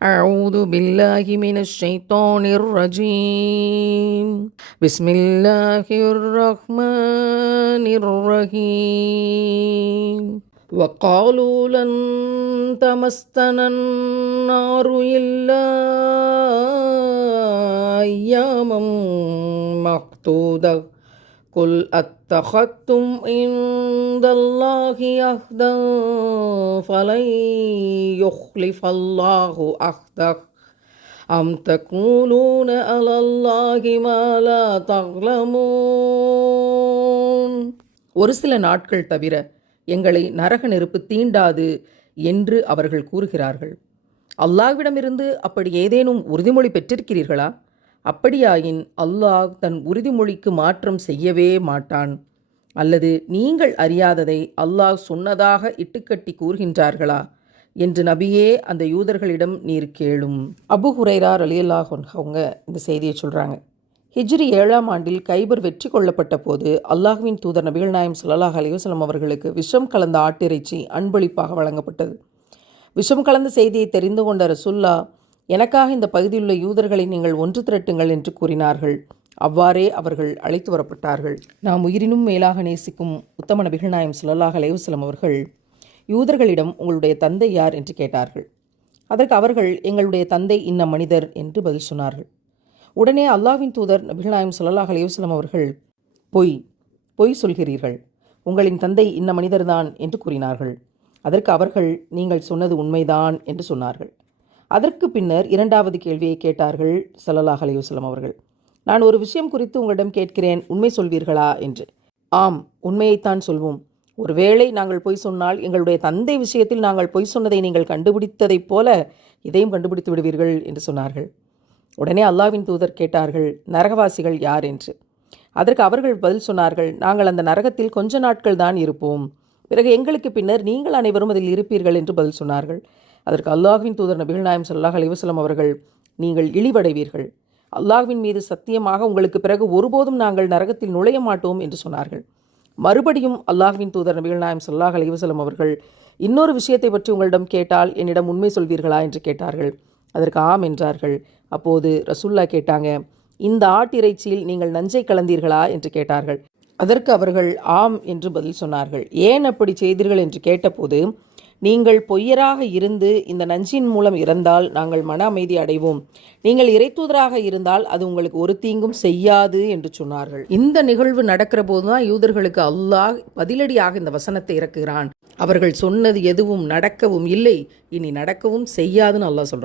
أعوذ بالله من الشيطان الرجيم بسم الله الرحمن الرحيم وقالوا لن تمسنا النار إلا أياما معدودة قل أتخذتم عند الله عهدا فلن يخلف الله عهده أم تقولون على الله ما لا تعلمون. ஒரு சில நாட்கள் தவிர எங்களை நரக நெருப்பு தீண்டாது என்று அவர்கள் கூறுகிறார்கள். அல்லாஹ்விடமிருந்து அப்படி ஏதேனும் உறுதிமொழி பெற்றிருக்கிறீர்களா? அப்படியாயின் அல்லாஹ் தன் உறுதிமொழிக்கு மாற்றம் செய்யவே மாட்டான். அல்லது நீங்கள் அறியாததை அல்லாஹ் சொன்னதாக இட்டுக்கட்டி கூறுகின்றார்களா என்று நபியே அந்த யூதர்களிடம் நீர் கேளும். அபு ஹுரைரா ரலியல்லாஹு அன்ஹு அவங்க இந்த செய்தியை சொல்கிறாங்க. ஹிஜ்ரி 7ஆம் ஆண்டில் கைபர் வெற்றி கொள்ளப்பட்ட போது அல்லாஹ்வின் தூதர் நபிகள் நாயம் ஸல்லல்லாஹு அலைஹி வஸல்லம் அவர்களுக்கு விஷம் கலந்த ஆட்டிறைச்சி அன்பளிப்பாக வழங்கப்பட்டது. விஷம் கலந்த செய்தியை தெரிந்து கொண்ட ரசூல்லா, எனக்காக இந்த பகுதியிலுள்ள யூதர்களை நீங்கள் ஒன்று திரட்டுங்கள் என்று கூறினார்கள். அவ்வாறே அவர்கள் அழைத்து வரப்பட்டார்கள். நாம் உயிரினும் மேலாக நேசிக்கும் உத்தம நபிகள் நாயம் ஸல்லல்லாஹு அலைஹி வஸல்லம் அவர்கள் யூதர்களிடம் உங்களுடைய தந்தை யார் என்று கேட்டார்கள். அதற்கு அவர்கள், எங்களுடைய தந்தை இன்ன மனிதர் என்று பதில் சொன்னார்கள். உடனே அல்லாஹ்வின் தூதர் நபிகள் நாயம் ஸல்லல்லாஹு அலைஹி வஸல்லம் அவர்கள், பொய் சொல்கிறீர்கள், உங்களின் தந்தை இன்ன மனிதர்தான் என்று கூறினார்கள். அதற்கு அவர்கள், நீங்கள் சொன்னது உண்மைதான் என்று சொன்னார்கள். அதற்கு பின்னர் 2வது கேள்வியை கேட்டார்கள் ஸல்லல்லாஹு அலைஹி வஸல்லம் அவர்கள். நான் ஒரு விஷயம் குறித்து உங்களிடம் கேட்கிறேன், உண்மை சொல்வீர்களா என்று. ஆம், உண்மையைத்தான் சொல்வோம். ஒருவேளை நாங்கள் பொய் சொன்னால் எங்களுடைய தந்தை விஷயத்தில் நாங்கள் பொய் சொன்னதை நீங்கள் கண்டுபிடித்ததைப் போல இதையும் கண்டுபிடித்து விடுவீர்கள் என்று சொன்னார்கள். உடனே அல்லாஹ்வின் தூதர் கேட்டார்கள், நரகவாசிகள் யார் என்று. அதற்கு அவர்கள் பதில் சொன்னார்கள், நாங்கள் அந்த நரகத்தில் கொஞ்ச நாட்கள் தான் இருப்போம், பிறகு எங்களுக்கு பின்னர் நீங்கள் அனைவரும் அதில் இருப்பீர்கள் என்று பதில் சொன்னார்கள். அதற்கு அல்லாஹ்வின் தூதர் நபிகள் நாயம் ஸல்லல்லாஹு அலைஹி வஸல்லம் அவர்கள், நீங்கள் இழிவடைவீர்கள், அல்லாஹ்வின் மீது சத்தியமாக உங்களுக்கு பிறகு ஒருபோதும் நாங்கள் நரகத்தில் நுழைய மாட்டோம் என்று சொன்னார்கள். மறுபடியும் அல்லாஹ்வின் தூதர் நபிகள் நாயம் ஸல்லல்லாஹு அலைஹி வஸல்லம் அவர்கள், இன்னொரு விஷயத்தை பற்றி உங்களிடம் கேட்டால் என்னிடம் உண்மை சொல்வீர்களா என்று கேட்டார்கள். அதற்கு ஆம் என்றார்கள். அப்போது ரசூல்லா கேட்டாங்க, இந்த ஆட்டிறைச்சியில் நீங்கள் நஞ்சை கலந்தீர்களா என்று கேட்டார்கள். அதற்கு அவர்கள் ஆம் என்று பதில் சொன்னார்கள். ஏன் அப்படி செய்தீர்கள் என்று கேட்டபோது, நீங்கள் பொய்யராக இருந்து இந்த நஞ்சின் மூலம் இறந்தால் நாங்கள் மன அமைதி அடைவோம், நீங்கள் இறைத்தூதராக இருந்தால் அது உங்களுக்கு ஒரு தீங்கும் செய்யாது என்று சொன்னார்கள். இந்த நிகழ்வு நடக்கிற போதுதான் யூதர்களுக்கு அல்லாஹ் பதிலடியாக இந்த வசனத்தை இறக்குகிறான். அவர்கள் சொன்னது எதுவும் நடக்கவும் இல்லை, இனி நடக்கவும் செய்யாதுன்னு அல்லாஹ் சொல்றான்.